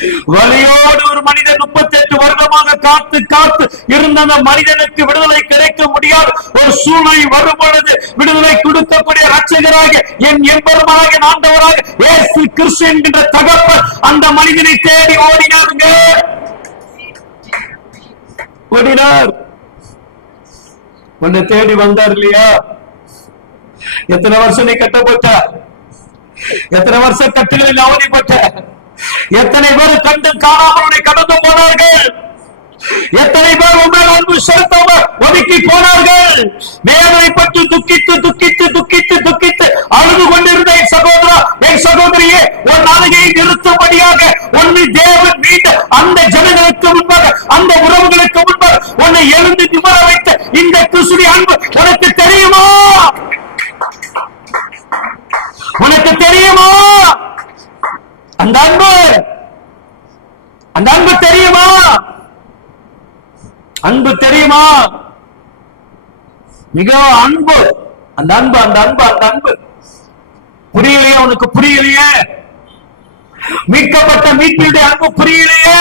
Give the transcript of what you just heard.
வலியோடு ஒரு மனிதன் 38 வருடமாக காத்து காத்து இருந்த அந்த மனிதனுக்கு விடுதலை கிடைக்க முடியாது ஒரு சூழ்நிலை வரும் பொழுது விடுதலை கொடுக்கக்கூடிய ரட்சகராக என் எம்பெருமானாகிய ஆண்டவராக இயேசு கிறிஸ்து என்கின்ற தகப்பன் அந்த மனிதனை தேடி ஓடினாருங்க. ஓடினார், உன்னை தேடி வந்தார் இல்லையா? எத்தனை வருஷம் நீ கட்டப்பட்ட, எத்தனை வருஷம் கட்டுகளில் அவதிப்பட்ட, எத்தனை பேர் கண்டு காணாமல் கடந்து போனார்கள், எத்தனை பேர் உண்மையில் அன்பு செலுத்தாமல் ஒதுக்கி போனார்கள். வேதனை பற்றி துக்கித்து துக்கித்து துக்கித்து துக்கித்து அழுது கொண்டிருந்த என் சகோதரா என் சகோதரியே, உன் அழுகையை நிறுத்தும்படியாக உன்னை தேவன் மீண்டு அந்த ஜனங்களுக்கு முன்பாக அந்த உறவுகளுக்கு முன்பாக உன்னை எழுந்து நிமர வைத்த இந்த கிறிஸ்துவின் அன்பு உனக்கு தெரியுமா? உனக்கு தெரியுமா? அந்த அன்பு, அந்த அன்பு தெரியுமா? அன்பு தெரியுமா? மிகவும் அன்பு, அந்த அன்பு அந்த அன்பு அந்த அன்பு புரியலையே? உனக்கு புரியலையே? மீட்கப்பட்ட மீட்புடைய அன்பு புரியலையே?